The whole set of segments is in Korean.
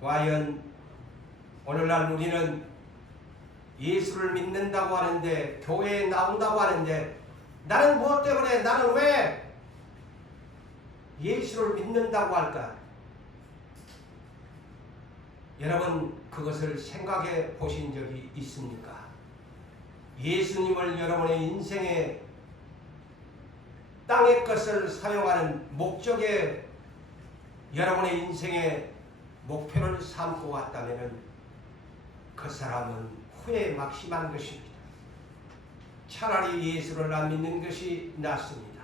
과연 오늘날 우리는 예수를 믿는다고 하는데, 교회에 나온다고 하는데, 나는 무엇 때문에, 나는 왜 예수를 믿는다고 할까? 여러분, 그것을 생각해 보신 적이 있습니까? 예수님을 여러분의 인생에, 땅의 것을 사용하는 목적에 여러분의 인생의 목표를 삼고 왔다면 그 사람은 후회 막심한 것입니다. 차라리 예수를 안 믿는 것이 낫습니다.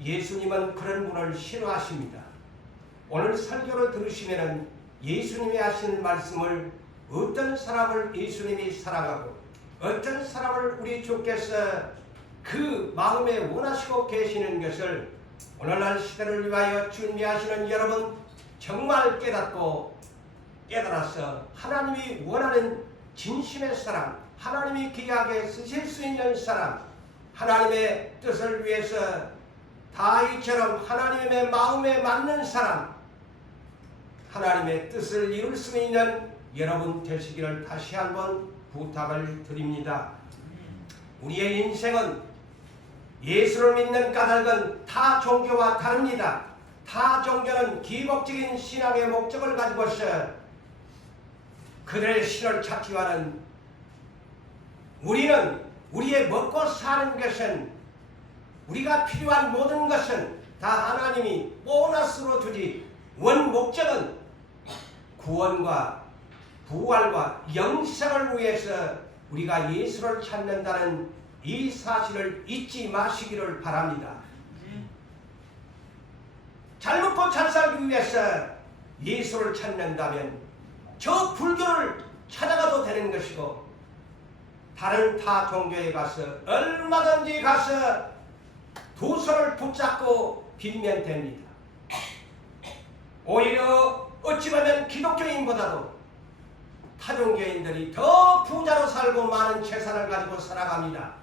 예수님은 그런 분을 싫어하십니다. 오늘 설교를 들으시면 예수님이 하신 말씀을, 어떤 사람을 예수님이 사랑하고 어떤 사람을 우리 주께서 그 마음에 원하시고 계시는 것을 오늘날 시대를 위하여 준비하시는 여러분 정말 깨닫고 깨달아서 하나님이 원하는 진심의 사람, 하나님이 귀하게 쓰실 수 있는 사람, 하나님의 뜻을 위해서 다윗처럼 하나님의 마음에 맞는 사람, 하나님의 뜻을 이룰 수 있는 여러분 되시기를 다시 한번 부탁을 드립니다. 우리의 인생은 예수를 믿는 까닭은 타 종교와 다릅니다. 타 종교는 기복적인 신앙의 목적을 가지고서 그들의 신을 찾지만은 우리는 우리의 먹고 사는 것은, 우리가 필요한 모든 것은 다 하나님이 보너스로 주지, 원 목적은 구원과 부활과 영생을 위해서 우리가 예수를 찾는다는 이 사실을 잊지 마시기를 바랍니다. 잘 먹고 잘 살기 위해서 예수를 찾는다면 저 불교를 찾아가도 되는 것이고, 다른 타 종교에 가서 얼마든지 가서 두 손을 붙잡고 빌면 됩니다. 오히려 어찌 보면 기독교인보다도 타종교인들이 더 부자로 살고 많은 재산을 가지고 살아갑니다.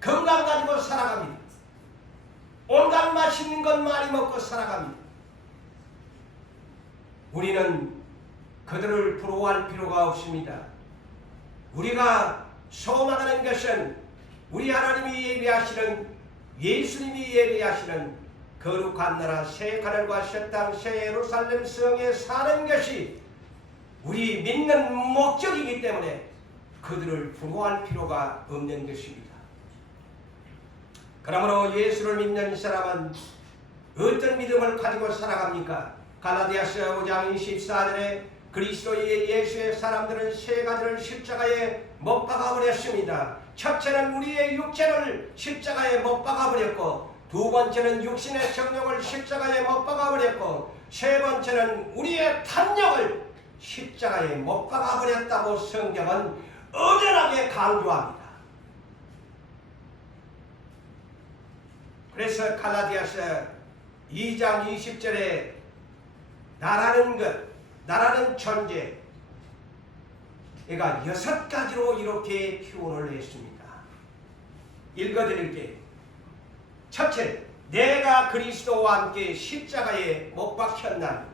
건강 가지고 살아갑니다. 온갖 맛있는 것 많이 먹고 살아갑니다. 우리는 그들을 부러워할 필요가 없습니다. 우리가 소망하는 것은 우리 하나님이 예비하시는, 예수님이 예비하시는 거룩한 나라, 새 하늘과 새 땅, 새 예루살렘 성에 사는 것이 우리 믿는 목적이기 때문에 그들을 부러워할 필요가 없는 것입니다. 그러므로 예수를 믿는 사람은 어떤 믿음을 가지고 살아갑니까? 갈라디아서 5장 24절에 그리스도의 예수의 사람들은 세 가지를 십자가에 못 박아버렸습니다. 첫째는 우리의 육체를 십자가에 못 박아버렸고, 두 번째는 육신의 정욕을 십자가에 못 박아버렸고, 세 번째는 우리의 탐욕을 십자가에 못 박아버렸다고 성경은 엄연하게 강조합니다. 그래서 갈라디아서 2장 20절에 나라는 것, 나라는 존재, 얘가 6가지로 이렇게 표현을 했습니다. 읽어드릴게요. 첫째, 내가 그리스도와 함께 십자가에 못 박혔나니,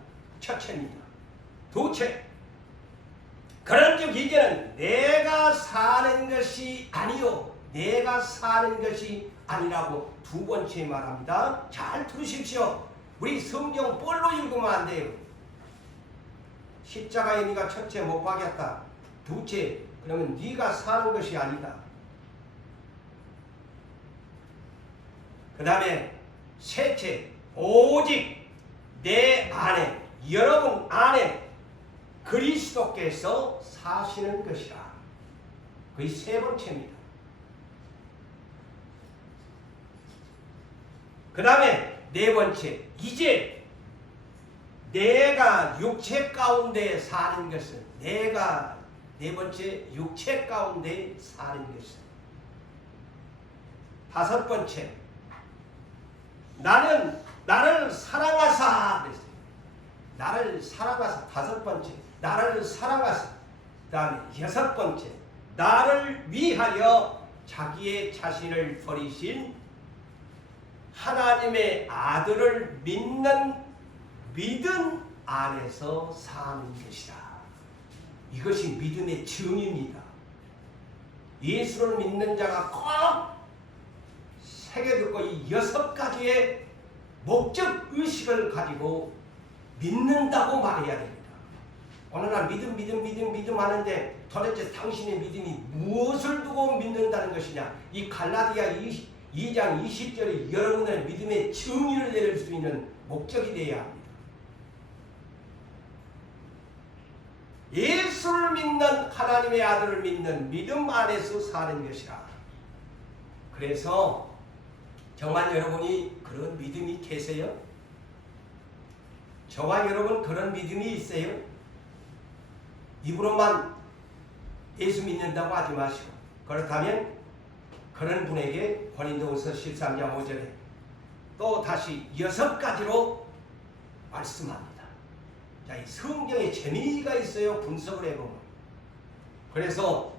첫째입니다. 둘째, 그런즉 이제는 내가 사는 것이 아니요 내가 사는 것이 아니라고 두 번째 말합니다. 잘 들으십시오. 우리 성경 뻘로 읽으면 안 돼요. 십자가에 네가 첫째 못 박였다. 둘째, 그러면 네가 사는 것이 아니다. 그 다음에 셋째, 오직 내 안에, 여러분 안에 그리스도께서 사시는 것이라. 그게 세 번째입니다. 그 다음에 네 번째, 이제 내가 육체 가운데 사는 것은, 내가 네 번째 육체 가운데 사는 것은, 다섯 번째, 나를 사랑하사 그랬어요. 나를 사랑하사. 다섯 번째, 나를 사랑하사. 그 다음에 여섯 번째, 나를 위하여 자기의 자신을 버리신 하나님의 아들을 믿는 믿음 안에서 사는 것이다. 이것이 믿음의 증입니다. 예수를 믿는 자가 꼭 새겨듣고 이 6가지의 목적 의식을 가지고 믿는다고 말해야 됩니다. 오늘날 믿음 하는데 도대체 당신의 믿음이 무엇을 두고 믿는다는 것이냐? 이 갈라디아 2장 20절이 여러분의 믿음의 증인을 내릴 수 있는 목적이 되어야 합니다. 예수를 믿는 하나님의 아들을 믿는 믿음 안에서 사는 것이라. 그래서 정말 여러분이 그런 믿음이 계세요? 저와 여러분 그런 믿음이 있어요? 입으로만 예수 믿는다고 하지 마시고, 그렇다면 그런 분에게 고린도후서 13장 5절에 또 다시 6가지로 말씀합니다. 자, 이 성경에 재미가 있어요. 분석을 해보면. 그래서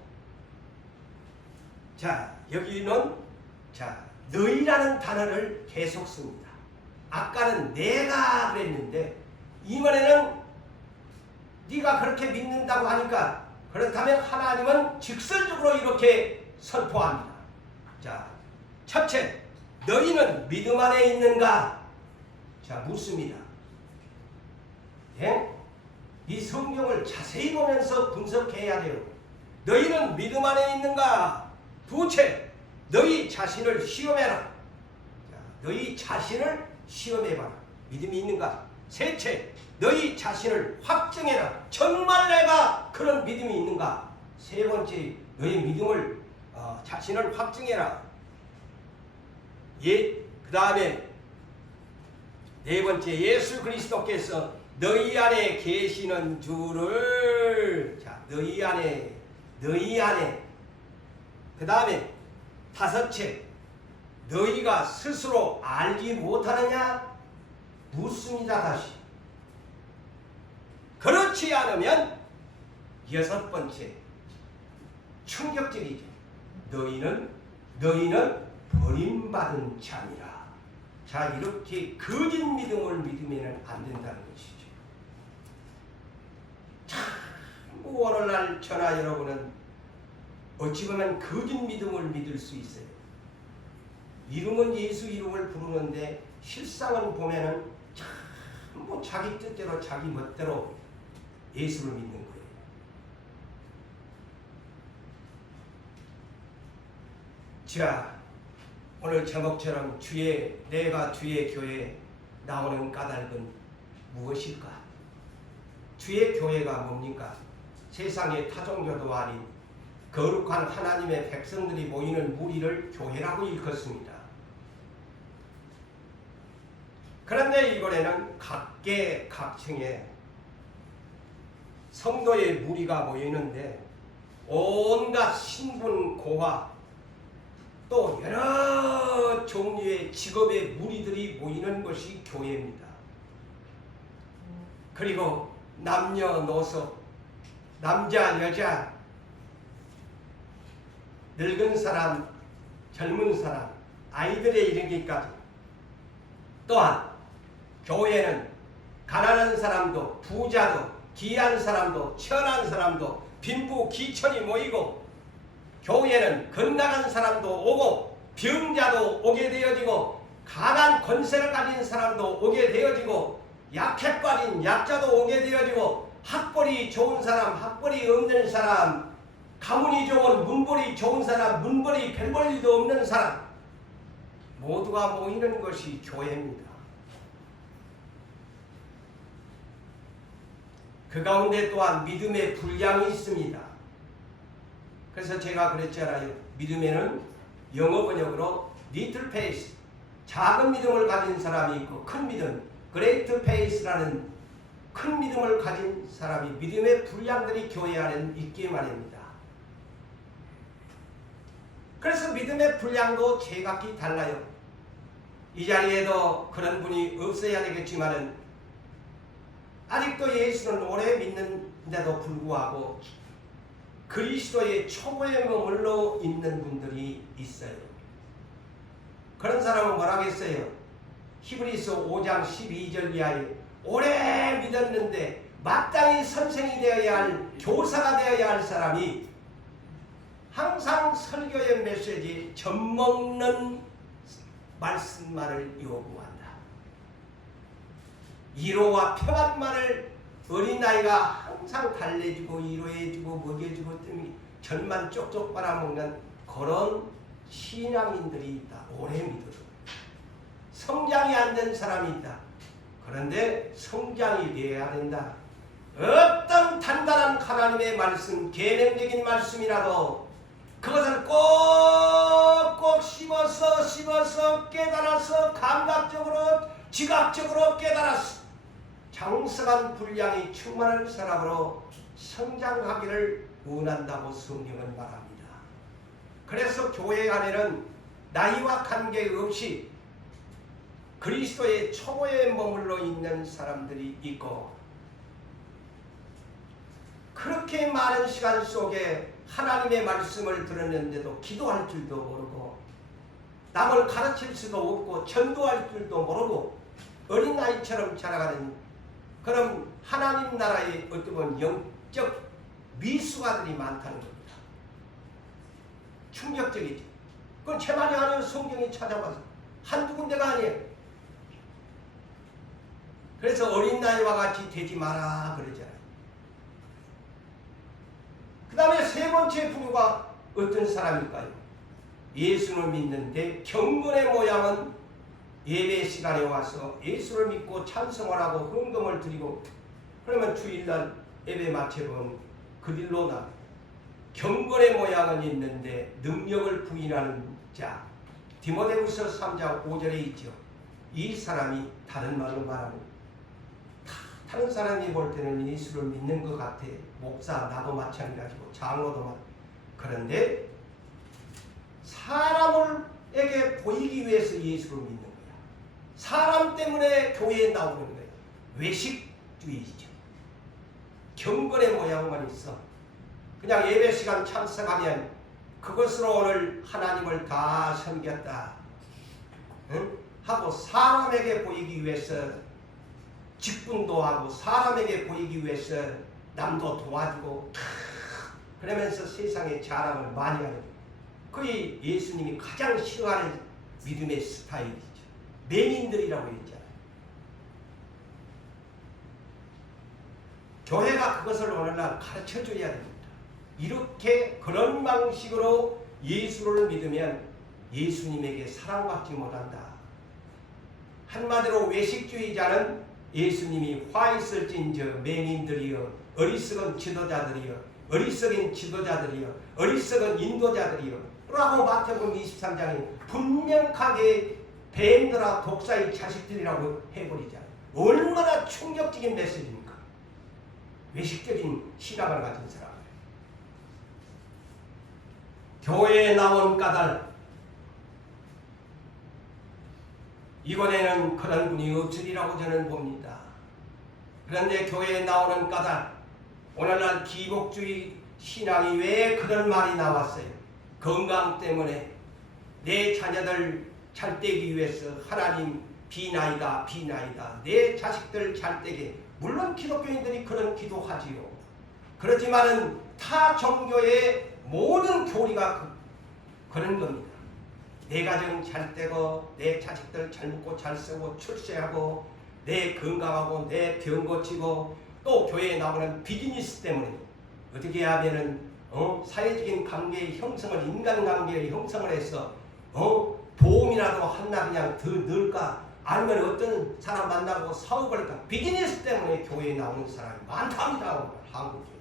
자, 여기는 너희라는 단어를 계속 씁니다. 아까는 내가 그랬는데 이번에는 네가 그렇게 믿는다고 하니까, 그렇다면 하나님은 직설적으로 이렇게 선포합니다. 자, 첫째, 너희는 믿음 안에 있는가? 자, 묻습니다. 예? 이 성경을 자세히 보면서 분석해야 돼요. 너희는 믿음 안에 있는가? 둘째, 너희 자신을 시험해라. 자, 너희 자신을 시험해봐라. 믿음이 있는가? 셋째, 너희 자신을 확증해라. 정말 내가 그런 믿음이 있는가? 세 번째, 너희 믿음을 자신을 확증해라. 그 다음에 네 번째, 예수 그리스도께서 너희 안에 계시는 줄을, 자, 너희 안에. 그 다음에 다섯째, 너희가 스스로 알지 못하느냐? 묻습니다. 다시. 그렇지 않으면 여섯 번째, 충격적이죠. 너희는 버림받은 자니라. 자, 이렇게 거짓 믿음을 믿으면 안 된다는 것이죠. 참, 오늘날 저나 여러분은 어찌 보면 거짓 믿음을 믿을 수 있어요. 이름은 예수 이름을 부르는데 실상은 보면은 참 자기 뜻대로 자기 멋대로 예수를 믿는 거예요. 자, 오늘 제목처럼 내가 주의 교회에 나오는 까닭은 무엇일까? 주의 교회가 뭡니까? 세상의 타종교도 아닌 거룩한 하나님의 백성들이 모이는 무리를 교회라고 일컫습니다. 그런데 이번에는 각계각층의 성도의 무리가 모이는데 온갖 신분 고하 또 여러 종류의 직업의 무리들이 모이는 것이 교회입니다. 그리고 남녀노소, 남자, 여자, 늙은 사람, 젊은 사람, 아이들에 이르기까지, 또한 교회는 가난한 사람도, 부자도, 귀한 사람도, 천한 사람도, 빈부 기천이 모이고, 교회는 건강한 사람도 오고 병자도 오게 되어지고, 강한 권세를 가진 사람도 오게 되어지고, 약해 빠진 약자도 오게 되어지고, 학벌이 좋은 사람, 학벌이 없는 사람, 가문이 좋은, 문벌이 좋은 사람, 문벌이 별 볼 일도 없는 사람, 모두가 모이는 것이 교회입니다. 그 가운데 또한 믿음의 분량이 있습니다. 그래서 제가 그랬잖아요. 믿음에는 영어 번역으로 little faith, 작은 믿음을 가진 사람이 있고 큰 믿음, great faith라는 큰 믿음을 가진 사람이, 믿음의 분량들이 교회 안에 있기에 말입니다. 그래서 믿음의 분량도 제각기 달라요. 이 자리에도 그런 분이 없어야 되겠지만은 아직도 예수를 오래 믿는데도 불구하고 그리스도의 초보에 머물러 있는 분들이 있어요. 그런 사람은 뭐라겠어요? 히브리서 5장 12절 이하에 오래 믿었는데 마땅히 선생이 되어야 할, 교사가 되어야 할 사람이 항상 설교의 메시지 젖먹는 말씀만을 요구한다. 위로와 평안만을 어린아이가 항상 달래주고 위로해주고 먹여주고 뜸이 전만 쪽쪽 빨아먹는 그런 신앙인들이 있다. 오래 믿어도 성장이 안 된 사람이 있다. 그런데 성장이 되어야 된다. 어떤 단단한 하나님의 말씀, 계명적인 말씀이라도 그것을 꼭꼭 씹어서 깨달아서 감각적으로 지각적으로 깨달아서 장성한 분량이 충만한 사람으로 성장하기를 원한다고 성경은 말합니다. 그래서 교회 안에는 나이와 관계없이 그리스도의 초보에 머물러 있는 사람들이 있고, 그렇게 많은 시간 속에 하나님의 말씀을 들었는데도 기도할 줄도 모르고 남을 가르칠 수도 없고 전도할 줄도 모르고 어린아이처럼 자라가는 그런 하나님 나라의 어떻게 보면 영적 미숙아들이 많다는 겁니다. 충격적이죠. 그건 제 말이 아니에요. 성경이 찾아봐서 한두 군데가 아니에요. 그래서 어린아이와 같이 되지 마라 그러잖아요. 그 다음에 세 번째 부류가 어떤 사람일까요? 예수를 믿는데 경건의 모양은 예배 시간에 와서 예수를 믿고 찬송을 하고 헌금을 드리고, 그러면 주일날 예배 마치면 그 길로 나. 경건의 모양은 있는데 능력을 부인하는 자, 디모데후서 3장 5절에 있죠. 이 사람이 다른 말로 말하면 다른 사람이 볼 때는 예수를 믿는 것 같아. 목사 나도 마찬가지고 장로도 그런데 사람에게 보이기 위해서 예수를 믿는 거야. 사람 때문에 교회에 나오는 거야. 외식주의죠. 경건의 모양만 있어. 그냥 예배 시간 참석하면 그것으로 오늘 하나님을 다 섬겼다, 응? 하고 사람에게 보이기 위해서 직분도 하고 사람에게 보이기 위해서 남도 도와주고 그러면서 세상에 자랑을 많이 하는, 그게 예수님이 가장 싫어하는 믿음의 스타일이죠. 맹인들이라고 했잖아요. 교회가 그것을 오늘날 가르쳐줘야 됩니다. 이렇게 그런 방식으로 예수를 믿으면 예수님에게 사랑받지 못한다. 한마디로 외식주의자는 예수님이 화 있을진저 맹인들이여 어리석은 지도자들이여 어리석은 지도자들이여 어리석은 인도자들이여 라고 마태복음 23장에 분명하게 뱀들아 독사의 자식들이라고 해버리잖아요. 얼마나 충격적인 메시지입니까? 외식적인 시각을 가진 사람. 교회에 나온 까닭, 이번에는 그런 분이 없으리라고 저는 봅니다. 그런데 교회에 나오는 까닭, 오늘날 기복주의 신앙이 왜 그런 말이 나왔어요? 건강 때문에 내 자녀들 잘되기 위해서 하나님 비나이다 비나이다, 내 자식들 잘되게. 물론 기독교인들이 그런 기도하지요. 그렇지만은 타 종교의 모든 교리가 그런 겁니다. 내 가정 잘되고 내 자식들 잘 먹고 잘 쓰고 출세하고 내 건강하고 내 병 고치고, 또 교회에 나오는 비즈니스 때문에 어떻게 하면은 사회적인 관계의 형성을, 인간관계의 형성을 해서 보험이라도 하나 그냥 더 넣을까, 아니면 어떤 사람 만나고 사업을 할까, 비즈니스 때문에 교회에 나오는 사람이 많답니다. 한국에.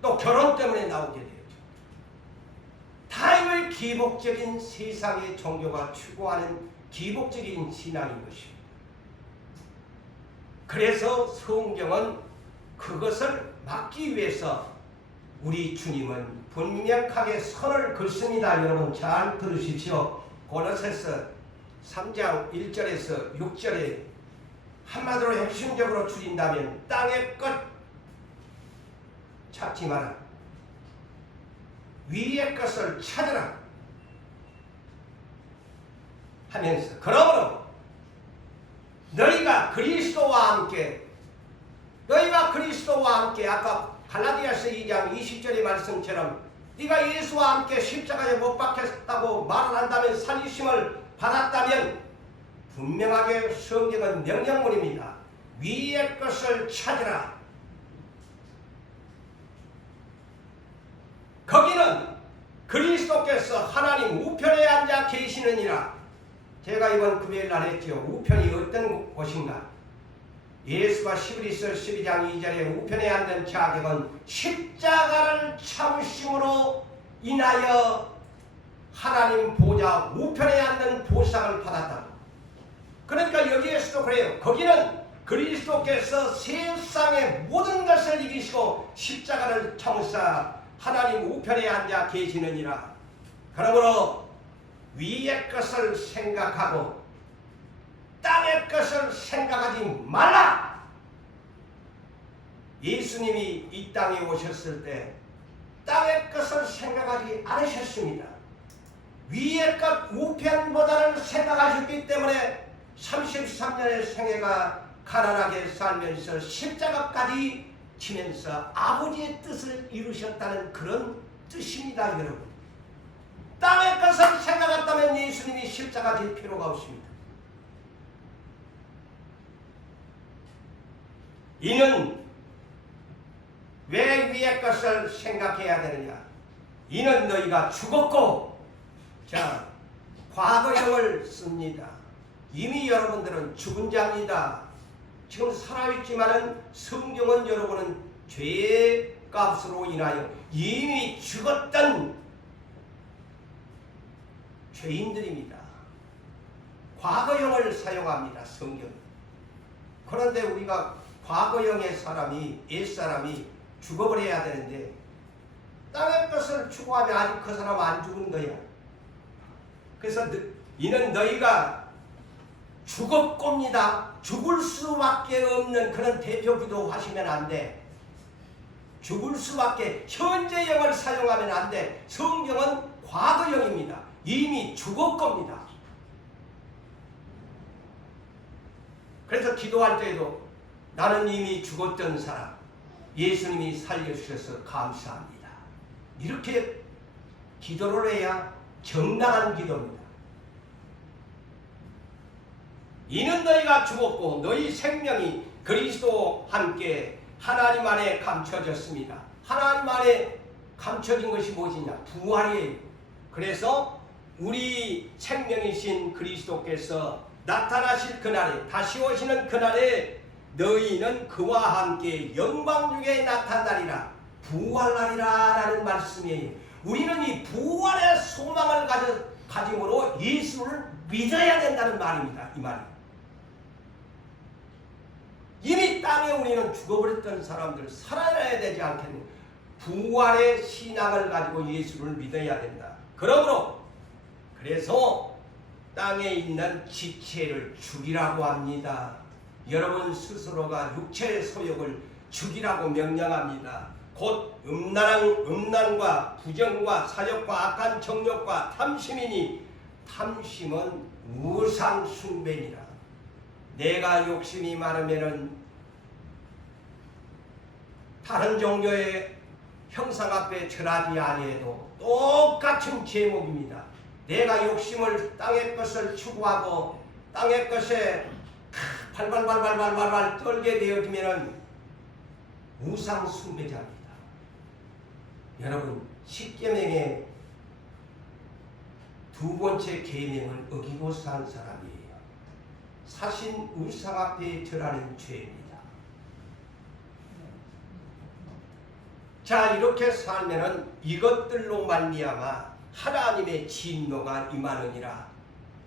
또 결혼 때문에 나오게 되죠. 다임을 기복적인 세상의 종교가 추구하는 기복적인 신앙인 것입니다. 그래서 성경은 그것을 막기 위해서 우리 주님은 분명하게 선을 긋습니다. 여러분 잘 들으십시오. 고린도서 3장 1절에서 6절에 한마디로 핵심적으로 줄인다면 땅의 것 찾지 마라. 위의 것을 찾으라. 하면서 그러므로 너희가 그리스도와 함께 아까 갈라디아서 2장 20절의 말씀처럼 네가 예수와 함께 십자가에 못 박혔다고 말을 한다면 살리심을 받았다면 분명하게 성경은 명령문입니다. 위의 것을 찾으라. 거기는 그리스도께서 하나님 우편에 앉아 계시느니라. 제가 이번 금요일날 했죠. 우편이 어떤 곳인가? 예수가 히브리서 12장 2절에 우편에 앉은 자격은 십자가를 참으심으로 인하여 하나님 보좌 우편에 앉는 보상을 받았다. 그러니까 여기에서도 그래요. 거기는 그리스도께서 세상의 모든 것을 이기시고 십자가를 참으사 하나님 우편에 앉아 계시느니라. 그러므로 위의 것을 생각하고 땅의 것을 생각하지 말라. 예수님이 이 땅에 오셨을 때 땅의 것을 생각하지 않으셨습니다. 위의 것 우편보다는 생각하셨기 때문에 33년의 생애가 가난하게 살면서 십자가까지 지면서 아버지의 뜻을 이루셨다는 그런 뜻입니다. 여러분, 땅의 것을 생각했다면 예수님이 십자가 질 필요가 없습니다. 이는 왜 위의 것을 생각해야 되느냐? 이는 너희가 죽었고, 자, 과거형을 씁니다. 이미 여러분들은 죽은 자입니다. 지금 살아있지만은 성경은 여러분은 죄의 값으로 인하여 이미 죽었던 죄인들입니다. 과거형을 사용합니다. 성경. 그런데 우리가 과거형의 사람이 옛사람이 죽어버려야 되는데 땅의 것을 추구하면 아직 그 사람 안 죽은 거야. 그래서 이는 너희가 죽었겁니다. 죽을 수밖에 없는 그런 대표 기도 하시면 안 돼. 죽을 수밖에 현재형을 사용하면 안 돼. 성경은 과거형입니다. 이미 죽었겁니다. 그래서 기도할 때에도 나는 이미 죽었던 사람 예수님이 살려주셔서 감사합니다. 이렇게 기도를 해야 정당한 기도입니다. 이는 너희가 죽었고 너희 생명이 그리스도와 함께 하나님 안에 감춰졌습니다. 하나님 안에 감춰진 것이 무엇이냐? 부활이에요. 그래서 우리 생명이신 그리스도께서 나타나실 그날에 다시 오시는 그날에 너희는 그와 함께 영광 중에 나타나리라. 부활하리라 라는 말씀이에요. 우리는 이 부활의 소망을 가짐으로 예수를 믿어야 된다는 말입니다. 이 말이. 이미 땅에 우리는 죽어버렸던 사람들 살아나야 되지 않겠느냐. 부활의 신앙을 가지고 예수를 믿어야 된다. 그러므로 그래서 땅에 있는 지체를 죽이라고 합니다. 여러분 스스로가 육체의 소욕을 죽이라고 명령합니다. 곧 음란과 부정과 사욕과 악한 정욕과 탐심이니 탐심은 우상 숭배니라. 내가 욕심이 많으면은 다른 종교의 형상 앞에 절하지 아니해도 똑같은 제목입니다. 내가 욕심을 땅의 것을 추구하고 땅의 것에 발발발발발발 떨게 되어지면은 우상 숭배자입니다. 여러분, 십계명의 두 번째 계명을 어기고 산 사람이에요. 사신 우상 앞에 절하는 죄입니다. 자, 이렇게 살면은 이것들로 말미암아 하나님의 진노가 임하느니라.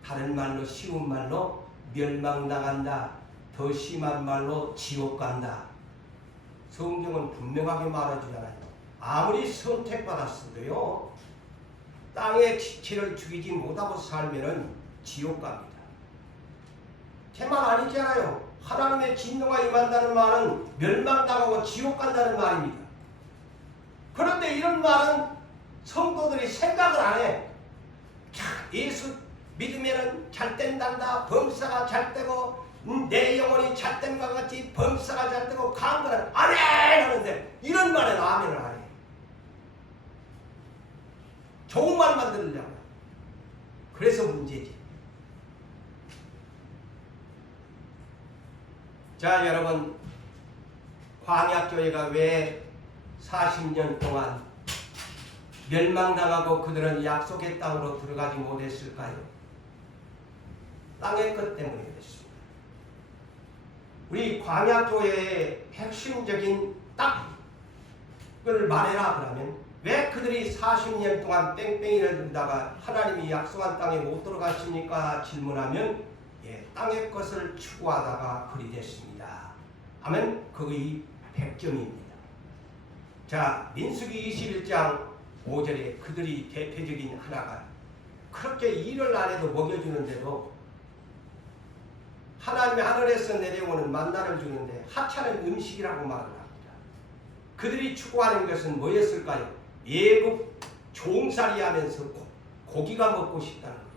다른 말로 쉬운 말로 멸망당한다. 더 심한 말로 지옥 간다. 성경은 분명하게 말해주잖아요. 아무리 선택받았어도요 땅의 지체를 죽이지 못하고 살면은 지옥 갑니다. 제 말 아니잖아요. 하나님의 진노가 임한다는 말은 멸망당하고 지옥 간다는 말입니다. 그런데 이런 말은 성도들이 생각을 안 해. 예수 믿으면은 잘 된단다. 범사가 잘 되고 내 영혼이 잘 된 것 같이 범사가 잘 되고 강건한 아멘 하는데 이런 말에는 아멘을 안 해. 좋은 말만 들으려고. 그래서 문제지. 자, 여러분, 광야교회가 왜 40년 동안 멸망당하고 그들은 약속의 땅으로 들어가지 못했을까요? 땅의 것 때문에 그랬습니다. 우리 광야교회의 핵심적인 땅을 말해라 그러면 왜 그들이 40년 동안 뺑뺑이를 들다가 하나님이 약속한 땅에 못 들어갔습니까? 질문하면 땅의 것을 추구하다가 그리 됐습니다. 하면 그의 100점입니다. 자, 민수기 21장 5절에 그들이 대표적인 하나가 그렇게 일을 안 해도 먹여주는데도 하나님의 하늘에서 내려오는 만나를 주는데 하찮은 음식이라고 말을 합니다. 그들이 추구하는 것은 뭐였을까요? 예국 종살이 하면서 고기가 먹고 싶다는 거예요.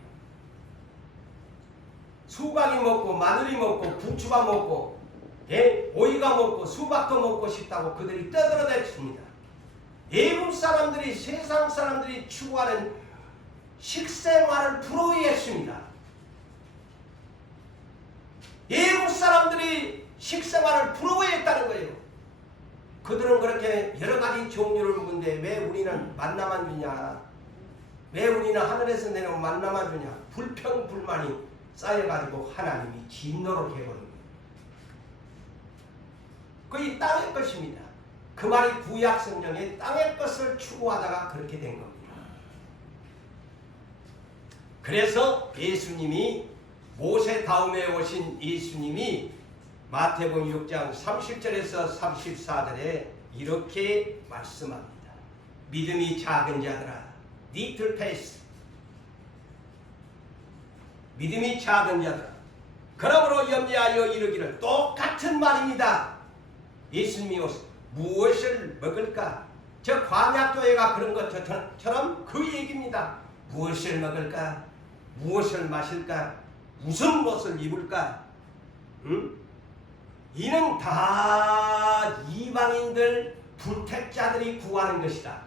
수박이 먹고 마늘이 먹고 부추가 먹고 오이가 먹고 수박도 먹고 싶다고 그들이 떠들어댔습니다. 예국 사람들이 세상 사람들이 추구하는 식생활을 부러워했습니다. 예국 사람들이 식생활을 부러워했다는 거예요. 그들은 그렇게 여러 가지 종류를 먹는데 왜 우리는 만나만 주냐? 왜 우리는 하늘에서 내려온 만나만 주냐? 불평불만이 쌓여가지고 하나님이 진노를 해버린 거예요. 그게 땅의 것입니다. 그 말이 구약 성경에 땅의 것을 추구하다가 그렇게 된 겁니다. 그래서 예수님이 모세 다음에 오신 예수님이 마태복음 6장 30절에서 34절에 이렇게 말씀합니다. 믿음이 작은 자들아, little faith. 믿음이 작은 자들아. 그러므로 염려하여 이르기를 똑같은 말입니다. 예수님이 무엇을 먹을까? 저 광야교회가 그런 것처럼 그 얘기입니다. 무엇을 먹을까? 무엇을 마실까? 무슨 옷을 입을까? 이는 다 이방인들 불택자들이 구하는 것이다.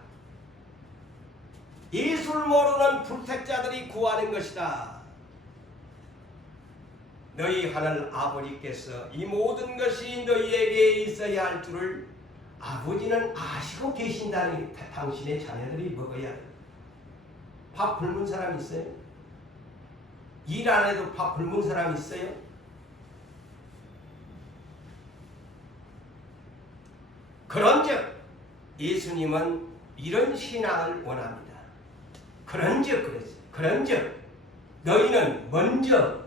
예수를 모르는 불택자들이 구하는 것이다. 너희 하늘 아버지께서 이 모든 것이 너희에게 있어야 할 줄을 아버지는 아시고 계신다니 당신의 자녀들이 먹어야 해. 밥 굶은 사람 있어요? 일 안 해도 밥 굶은 사람 있어요? 그런즉 예수님은 이런 신앙을 원합니다. 그런즉 너희는 먼저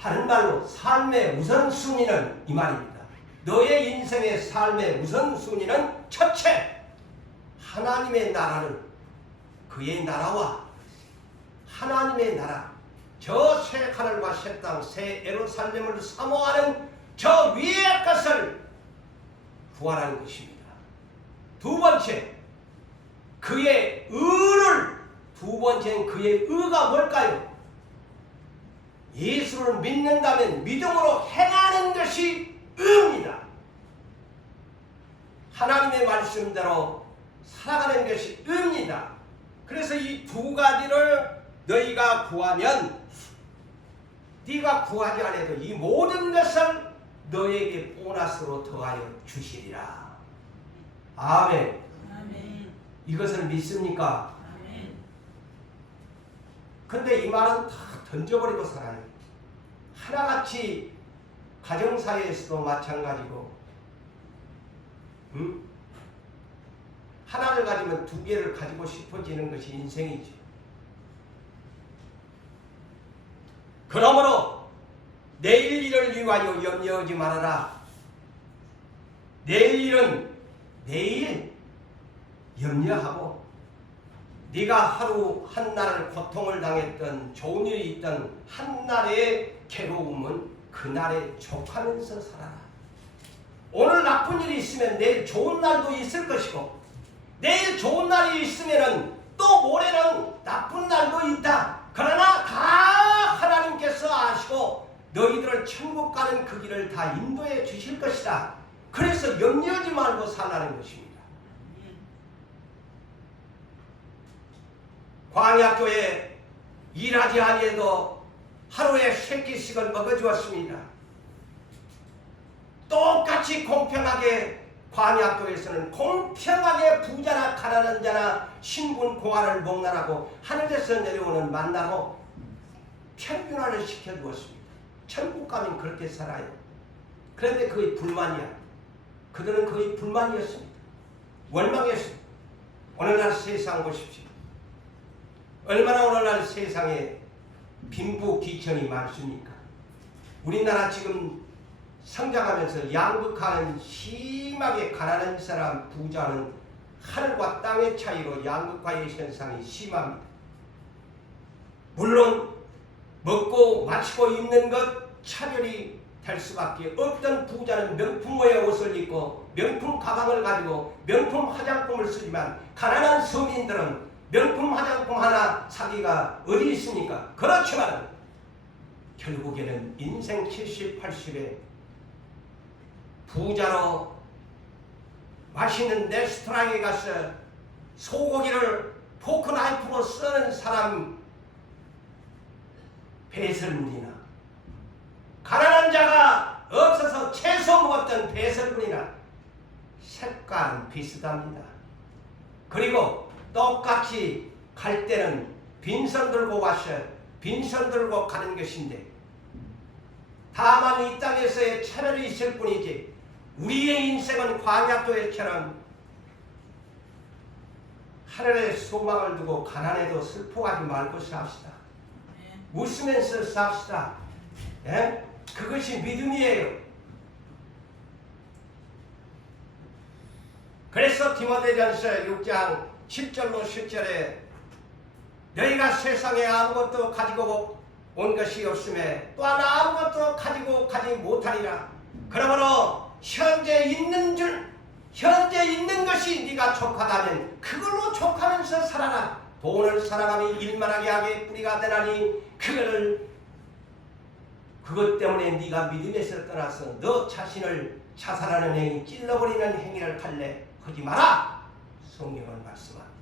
다른 말로 삶의 우선순위는 이 말입니다. 너의 인생의 삶의 우선순위는 첫째 하나님의 나라를 그의 나라와 하나님의 나라 저 새 하늘과 새 땅 새 예루살렘을 사모하는 저 위의 것을 구하라는 것입니다. 두 번째 그의 의를 두 번째는 그의 의가 뭘까요? 예수를 믿는다면 믿음으로 행하는 것이 의입니다. 하나님의 말씀대로 살아가는 것이 의입니다. 그래서 이 두 가지를 너희가 구하면 네가 구하지 않아도 이 모든 것을 너에게 보너스로 더하여 주시리라. 아멘. 아멘. 이것을 믿습니까? 아멘. 근데 이 말은 다 던져버리고 살아요. 하나같이 가정사회에서도 마찬가지고 하나를 가지면 두 개를 가지고 싶어지는 것이 인생이죠. 그러므로 내일 일을 위하여 염려하지 말아라. 내일 일은 내일 염려하고 네가 하루 한날을 고통을 당했던 좋은 일이 있던 한날의 괴로움은 그날에 족하면서 살아라. 오늘 나쁜 일이 있으면 내일 좋은 날도 있을 것이고 내일 좋은 날이 있으면 또 모레는 나쁜 날도 있다. 그러나 너희들을 천국 가는 그 길을 다 인도해 주실 것이다. 그래서 염려하지 말고 살라는 것입니다. 광야교회 일하지 아니해도 하루에 3끼씩을 먹어주었습니다. 똑같이 공평하게 광야교회에서는 공평하게 부자나 가난한 자나 신분 고아를 목란하고 하늘에서 내려오는 만나로 평균화를 시켜주었습니다. 천국 가면 그렇게 살아요. 그런데 그의 불만이야. 그들은 거의 불만이었습니다. 원망했습니다. 오늘날 세상 보십시오. 얼마나 오늘날 세상에 빈부귀천이 많습니까? 우리나라 지금 성장하면서 양극화는 심하게 가난한 사람, 부자는 하늘과 땅의 차이로 양극화의 현상이 심합니다. 물론 먹고 마시고 입는 것 차별이 될 수밖에 없던 부자는 명품의 옷을 입고 명품 가방을 가지고 명품 화장품을 쓰지만 가난한 서민들은 명품 화장품 하나 사기가 어디 있습니까? 그렇지만 결국에는 인생 70, 80에 부자로 맛있는 레스토랑에 가서 소고기를 포크 나이프로 쓰는 사람 배설물이나 가난한 자가 없어서 채소 먹었던 배설물이나 색깔은 비슷합니다. 그리고 똑같이 갈 때는 빈손 들고 와서 빈손 들고 가는 것인데 다만 이 땅에서의 차별이 있을 뿐이지 우리의 인생은 광야교회처럼 하늘에 소망을 두고 가난해도 슬퍼하지 말고 삽시다. 웃으면서 삽시다. 예? 그것이 믿음이에요. 그래서 디모데전서 6장 10절로 10절에 너희가 세상에 아무것도 가지고 온 것이 없음에 또한 아무것도 가지고 가지 못하리라. 그러므로 현재 있는 것이 네가 족하다면 그걸로 족하면서 살아라. 돈을 사랑하며 일만하게 하게 뿌리가 되나니 그것 때문에 네가 믿음에서 떠나서 너 자신을 자살하는 행위, 찔러버리는 행위를 할래 하지 마라. 성경은 말씀합니다.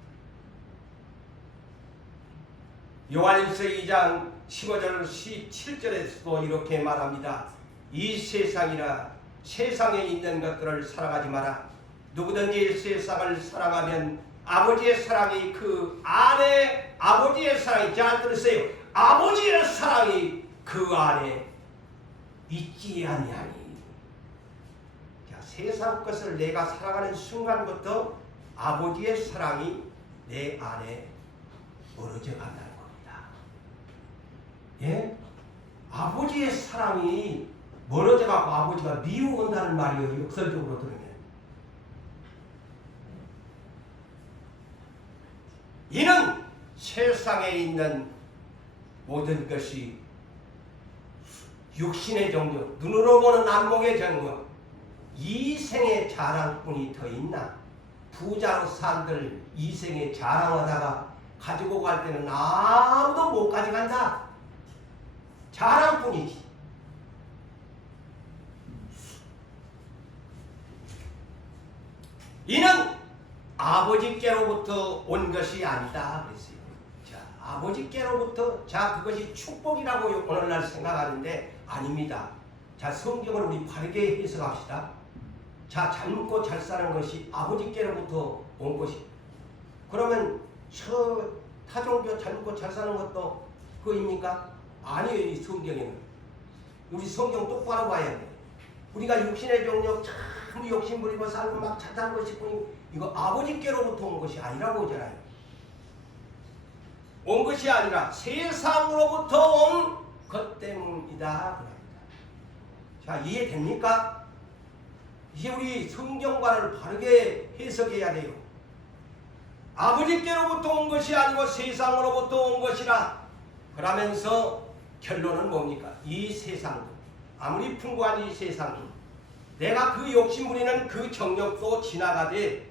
요한일서 2장 15절 17절에서도 이렇게 말합니다. 이 세상이라 세상에 있는 것들을 사랑하지 마라. 누구든지 세상을 사랑하면 아버지의 사랑이 그 안에 아버지의 사랑이 잘 들으세요. 아버지의 사랑이 그 안에 있지 아니하니. 자, 세상 것을 내가 사랑하는 순간부터 아버지의 사랑이 내 안에 멀어져 간다는 겁니다. 예? 아버지의 사랑이 멀어져 가고 아버지가 미워온다는 말이에요. 역설적으로 들으면. 이는 세상에 있는 모든 것이 육신의 정욕, 눈으로 보는 안목의 정욕, 이생의 자랑뿐이 더 있나? 부자로 산들 이생의 자랑하다가 가지고 갈 때는 아무도 못 가져간다. 자랑뿐이지. 이는 아버지께로부터 온 것이 아니다 그랬어요. 자, 아버지께로부터 그것이 축복이라고 오늘날 생각하는데 아닙니다. 자, 성경을 우리 바르게 해석합시다. 자, 잘 먹고 잘 사는 것이 아버지께로부터 온 것이. 그러면 저 타종교 잘 먹고 잘 사는 것도 그입니까? 아니에요. 이 성경에는. 우리 성경 똑바로 봐야 돼. 우리가 육신의 정욕 참 욕심 부리고 살고 막 잘 살고 싶으니 이거 아버지께로부터 온 것이 아니라고 하잖아요. 온 것이 아니라 세상으로부터 온 것 때문이다. 자, 이해됩니까? 이제 우리 성경과를 바르게 해석해야 돼요. 아버지께로부터 온 것이 아니고 세상으로부터 온 것이라. 그러면서 결론은 뭡니까? 이 세상, 아무리 풍부한 이 세상, 내가 그 욕심 부리는 그 정욕도 지나가되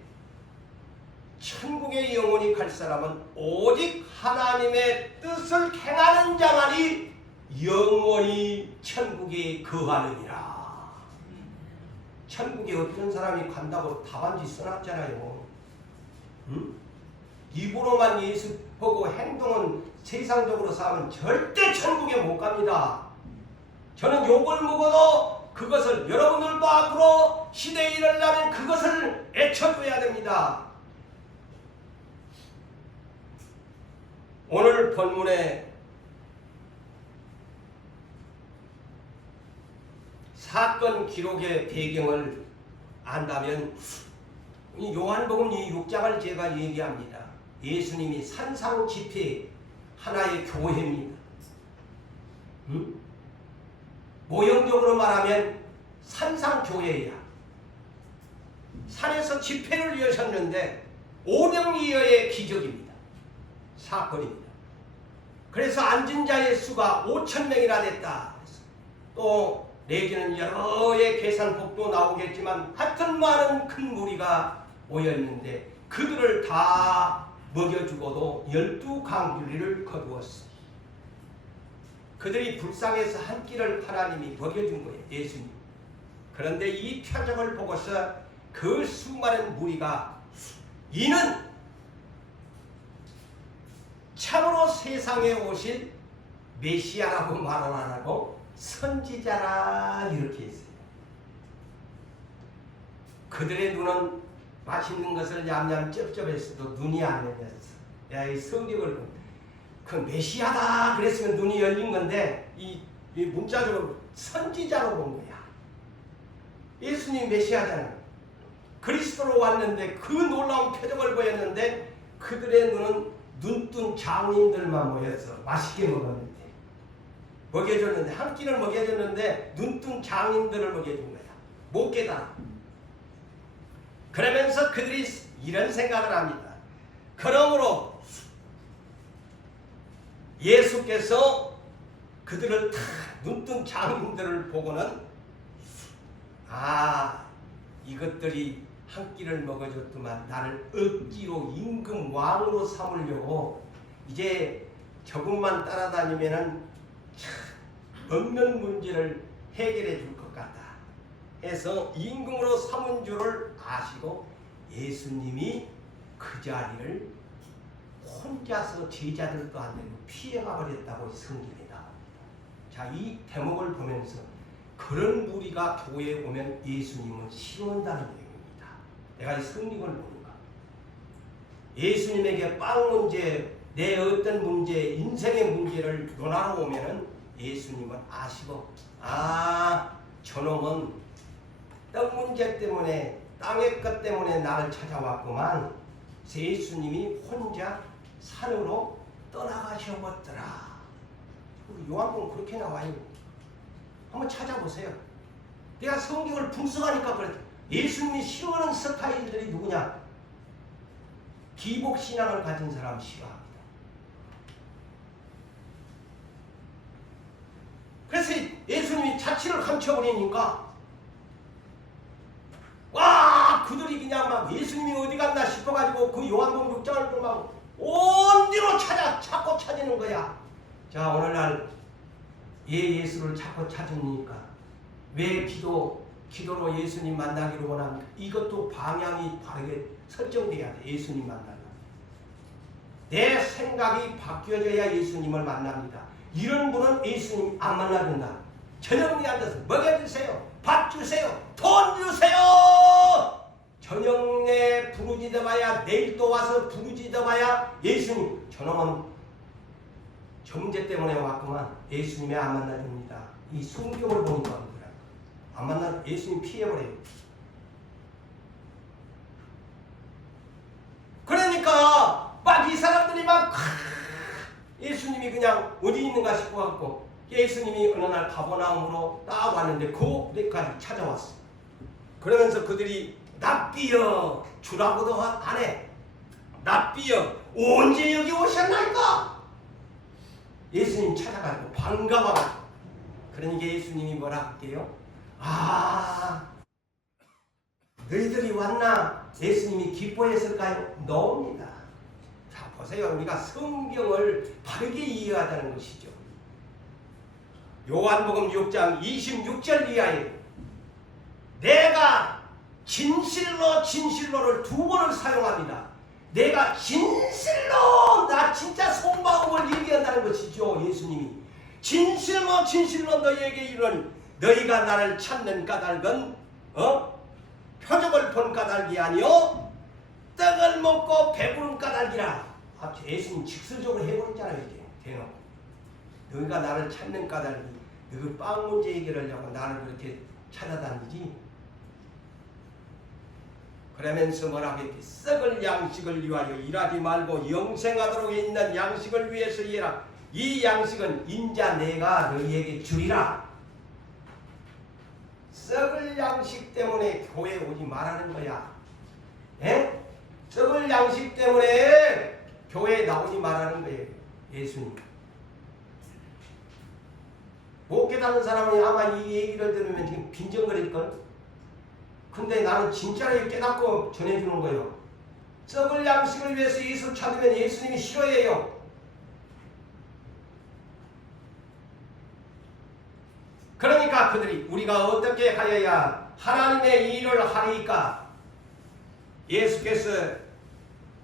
천국에 영원히 갈 사람은 오직 하나님의 뜻을 행하는 자만이 영원히 천국에 거하느니라. 천국에 어떤 사람이 간다고 답안지 써놨잖아요. 응? 입으로만 예수 보고 행동은 세상적으로 살면 절대 천국에 못 갑니다. 저는 욕을 먹어도 그것을 여러분들도 앞으로 시대에 이르려면 그것을 애쳐줘야 됩니다. 오늘 본문에 사건 기록의 배경을 안다면 이 요한복음 이 6장을 제가 얘기합니다. 예수님이 산상 집회 하나의 교회입니다. 모형적으로 말하면 산상 교회야. 산에서 집회를 여셨는데 오병이어의 기적입니다. 사건입니다. 그래서 앉은 자의 수가 5,000명이나 됐다. 또 내지는 여러의 계산법도 나오겠지만 하여튼 많은 큰 무리가 모였는데 그들을 다 먹여주고도 12강줄리를 거두었습니다. 그들이 불쌍해서 한 끼를 하나님이 먹여준 거예요. 예수님. 그런데 이 표적을 보고서 그 수많은 무리가 이는 참으로 세상에 오실 메시아라고 말을 안 하고 선지자라 이렇게 했어요. 그들의 눈은 맛있는 것을 냠냠 쩝쩝했어도 눈이 안 열렸어. 야, 이 성경을 보면 그 메시아다 그랬으면 눈이 열린 건데 이 문자적으로 선지자로 본 거야. 예수님 메시아잖아. 그리스도로 왔는데 그 놀라운 표적을 보였는데 그들의 눈은 눈뜬 장인들만 모여서 맛있게 먹었는데 먹여줬는데 한 끼를 먹여줬는데 눈뜬 장인들을 먹여준 거야. 못 깨달아. 그러면서 그들이 이런 생각을 합니다. 그러므로 예수께서 그들을 다 눈뜬 장인들을 보고는 이것들이 한 끼를 먹어줬더만 나를 억지로 임금 왕으로 삼으려고 이제 저분만 따라다니면은 먹는 문제를 해결해 줄 것 같다 해서 임금으로 삼은 줄을 아시고 예수님이 그 자리를 혼자서 제자들도 안 되고 피해가 버렸다고 성경에 나옵니다. 자, 이 대목을 보면서 그런 무리가 교회에 오면 예수님은 싫어한다는 얘기입니다. 내가 이 성경을 보니까 예수님에게 빵 문제, 내 어떤 문제, 인생의 문제를 논하러 오면은 예수님은 아시고 저놈은 떡 문제 때문에 땅의 것 때문에 나를 찾아왔구만. 예수님이 혼자 산으로 떠나가셔버렸더라. 요한복음 그렇게 나와요. 한번 찾아보세요. 내가 성경을 분석하니까 그래. 예수님이 싫어하는 스타일들이 누구냐? 기복신앙을 가진 사람 싫어합니다. 그래서 예수님이 자취를 감춰버리니까 그들이 그냥 막 예수님이 어디 갔나 싶어가지고 그 요한복음 6장을 보면 온 뒤로 자꾸 찾는 거야. 자, 오늘날 예수를 자꾸 찾으니까 왜 기도로 예수님 만나기를 원합니까? 이것도 방향이 바르게 설정돼야 돼. 예수님 만나면 내 생각이 바뀌어져야 예수님을 만납니다. 이런 분은 예수님 안 만나준다. 저녁에 앉아서 먹여주세요. 밥 주세요. 돈 주세요. 저녁에 부르짖어 봐야 내일 또 와서 부르짖어 봐야 예수님. 저놈은 정죄 때문에 왔구만. 예수님이 안 만나줍니다. 이 성경을 보니까 안 만나. 예수님 피해버려요. 그러니까 막 이 사람들이 막 예수님이 그냥 어디 있는가 싶어갖고 예수님이 어느 날 가버나움으로 딱 왔는데 그데까지 찾아왔어. 그러면서 그들이 납비여 주라고도 안 해. 납비여 언제 여기 오셨나이까? 예수님 찾아가지고 반가워가지고. 그러니까 예수님이 뭐라 할게요? 너희들이 왔나? 예수님이 기뻐했을까요? 너입니다. 자, 보세요. 우리가 성경을 바르게 이해하자는 것이죠. 요한복음 6장 26절 이하에 내가 진실로 진실로를 두 번을 사용합니다. 내가 진실로 나 진짜 속마음을 얘기한다는 것이죠. 예수님이 진실로 진실로 너희에게 이르는 너희가 나를 찾는 까닭은 표적을 본 까닭이 아니요 떡을 먹고 배부른 까닭이라. 예수님 직설적으로 해버렸잖아요. 이제 대놓고 너희가 나를 찾는 까닭이 너희 빵 문제 해결하려고 나를 그렇게 찾아다니지. 그러면서 뭐라고 했지? 썩을 양식을 위하여 일하지 말고 영생하도록 있는 양식을 위해서 일하라. 이 양식은 인자 내가 너희에게 주리라. 썩을 양식 때문에 교회 오지 말라는 거야. 에? 썩을 양식 때문에 교회에 나오지 말라는 거예요. 예수님. 못 깨닫는 사람은 아마 이 얘기를 들으면 지금 빈정거릴걸? 근데 나는 진짜로 깨닫고 전해주는 거예요. 썩을 양식을 위해서 예수를 찾으면 예수님이 싫어해요. 그러니까 그들이 우리가 어떻게 하여야 하나님의 일을 하리까? 예수께서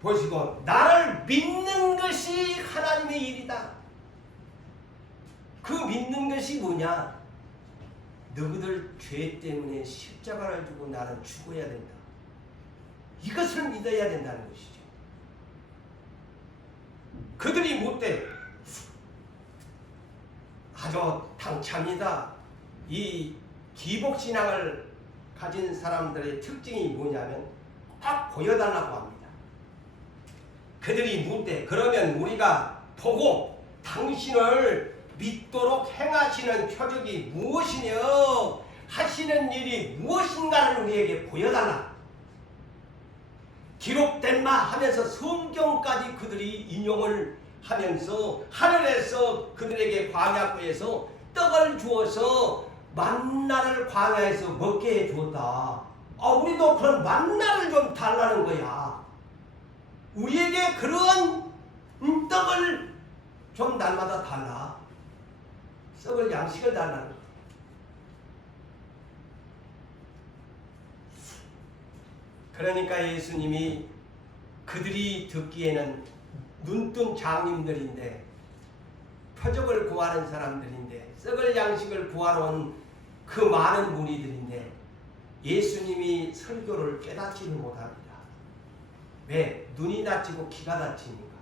보시고 나를 믿는 것이 하나님의 일이다. 그 믿는 것이 뭐냐? 너희들 죄 때문에 십자가를 주고 나는 죽어야 된다. 이것을 믿어야 된다는 것이죠. 그들이 묻되 아주 당차입니다. 이 기복신앙을 가진 사람들의 특징이 뭐냐면 딱 보여달라고 합니다. 그들이 묻되 그러면 우리가 보고 당신을 믿도록 행하시는 표적이 무엇이며 하시는 일이 무엇인가를 우리에게 보여달라. 기록된 바 하면서 성경까지 그들이 인용을 하면서 하늘에서 그들에게 광야구에서 떡을 주어서 만나를 광야에서 먹게 해주었다. 우리도 그런 만나를 좀 달라는 거야. 우리에게 그런 떡을 좀 날마다 달라. 썩을 양식을 달라는 거야. 그러니까 예수님이 그들이 듣기에는 눈뜬 장님들인데 표적을 구하는 사람들인데 썩을 양식을 구하러 온 그 많은 무리들인데 예수님이 설교를 깨닫지를 못합니다. 왜? 눈이 다치고 귀가 다치니까.